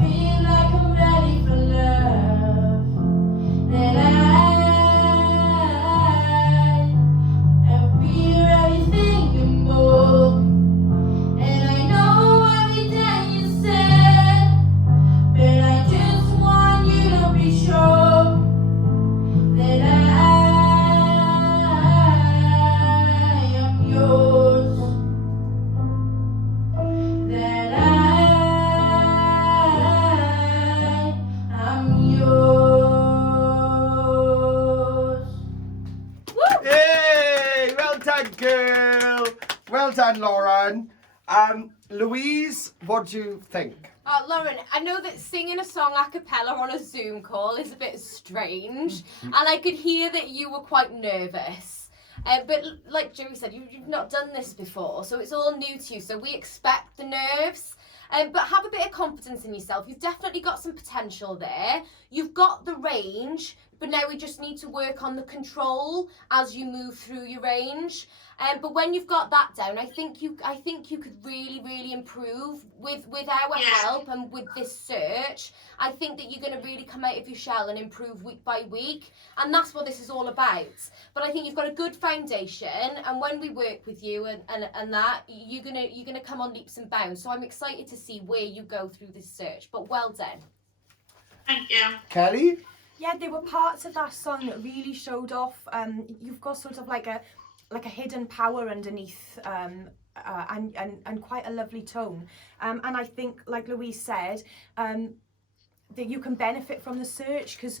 feel like I'm ready for love. That and we're everything and more. And I know every day you said, but I just want you to be sure that I am yours. That I'm yours. Yay! Well done, girl. Well done, Lauren. Louise, what do you think? Lauren, I know that singing a song a cappella on a Zoom call is a bit strange, and I could hear that you were quite nervous. But like Joey said, you've not done this before, so it's all new to you, so we expect the nerves. But have a bit of confidence in yourself. You've definitely got some potential there. You've got the range, but now we just need to work on the control as you move through your range. But when you've got that down, I think you could really improve with our help and with this search. I think that you're going to really come out of your shell and improve week by week, and that's what this is all about. But I think you've got a good foundation, and when we work with you and that, you're gonna come on leaps and bounds. So I'm excited to see where you go through this search. But well done. Thank you. Kelly? Yeah, there were parts of that song that really showed off. You've got sort of like a hidden power underneath, and quite a lovely tone. And I think, like Louise said, that you can benefit from the search, because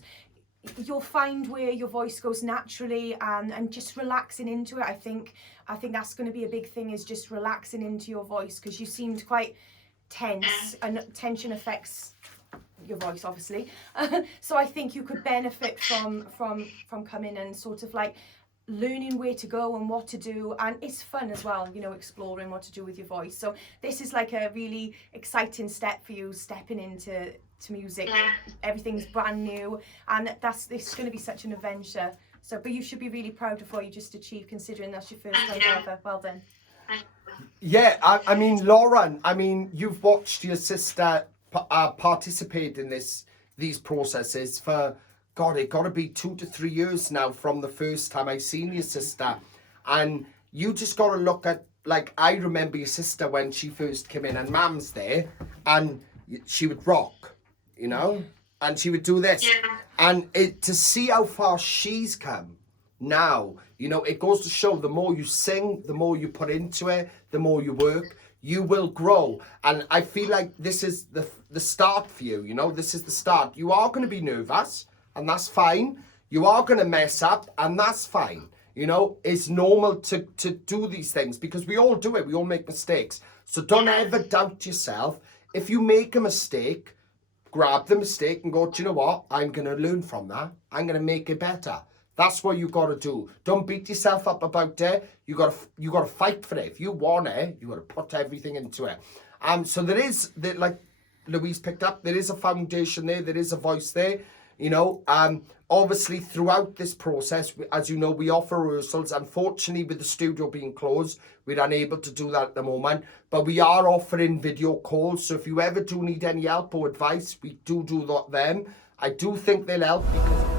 you'll find where your voice goes naturally, and just relaxing into it. I think that's going to be a big thing, is just relaxing into your voice, because you seemed quite tense, and tension affects your voice, obviously. So I think you could benefit from coming and sort of like learning where to go and what to do, and it's fun as well, you know, exploring what to do with your voice. So this is like a really exciting step for you, stepping into music. Everything's brand new, and it's going to be such an adventure. So, but you should be really proud of what you just achieved, considering that's your first time ever. Well done. Yeah, I mean, Lauren, you've watched your sister participate in these processes for, God, it got to be 2 to 3 years now from the first time I seen your sister. And you just got to look at, like, I remember your sister when she first came in, and Mam's there, and she would rock, you know, and she would do this. Yeah. And to see how far she's come now, you know, it goes to show the more you sing, the more you put into it, the more you work, you will grow. And I feel like this is the start for you, you know, this is the start. You are going to be nervous, and that's fine. You are going to mess up, and that's fine. You know, it's normal to do these things, because we all do it. We all make mistakes. So don't ever doubt yourself. If you make a mistake, grab the mistake and go, do you know what? I'm going to learn from that. I'm going to make it better. That's what you got to do. Don't beat yourself up about it. You got to fight for it. If you want it, you got to put everything into it. So there is, like Louise picked up, there is a foundation there. There is a voice there. You know, obviously throughout this process, as you know, we offer rehearsals. Unfortunately, with the studio being closed, we're unable to do that at the moment. But we are offering video calls. So if you ever do need any help or advice, we do them. I do think they'll help, because